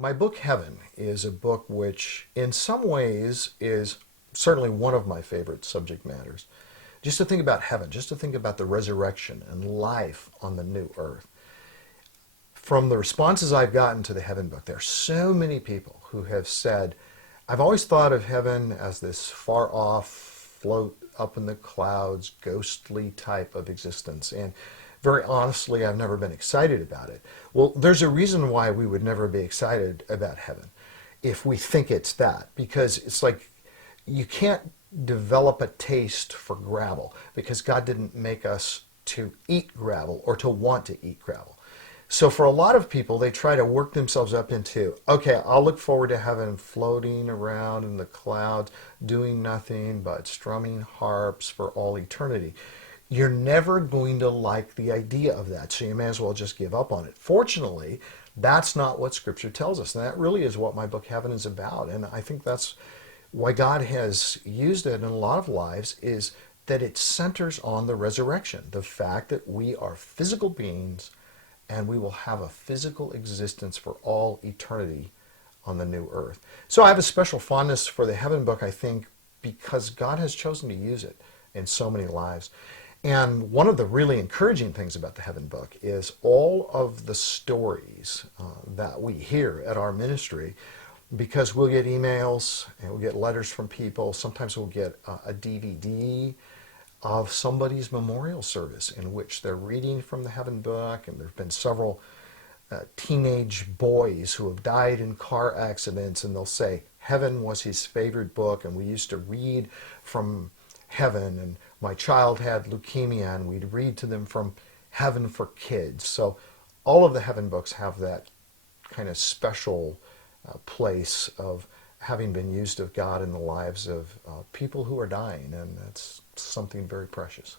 My book, Heaven, is a book which, in some ways, is certainly one of my favorite subject matters. Just to think about heaven, just to think about the resurrection and life on the new earth. From the responses I've gotten to the Heaven book, there are so many people who have said, I've always thought of heaven as this far off, float up in the clouds, ghostly type of existence. And very honestly, I've never been excited about it. Well, there's a reason why we would never be excited about heaven if we think it's that, because it's like you can't develop a taste for gravel because God didn't make us to eat gravel or to want to eat gravel. So for a lot of people, they try to work themselves up into, okay, I'll look forward to heaven floating around in the clouds, doing nothing but strumming harps for all eternity. You're never going to like the idea of that, so you may as well just give up on it. Fortunately, that's not what Scripture tells us, and that really is what my book Heaven is about. And I think that's why God has used it in a lot of lives, is that it centers on the resurrection, the fact that we are physical beings and we will have a physical existence for all eternity on the new earth. So I have a special fondness for the Heaven book, I think, because God has chosen to use it in so many lives. And one of the really encouraging things about the Heaven book is all of the stories that we hear at our ministry, because we'll get emails and we'll get letters from people. Sometimes we'll get a DVD of somebody's memorial service in which they're reading from the Heaven book, and there have been several teenage boys who have died in car accidents, and they'll say Heaven was his favorite book, and we used to read from Heaven, and my child had leukemia, and we'd read to them from Heaven for Kids. So all of the Heaven books have that kind of special place of having been used of God in the lives of people who are dying, and that's something very precious.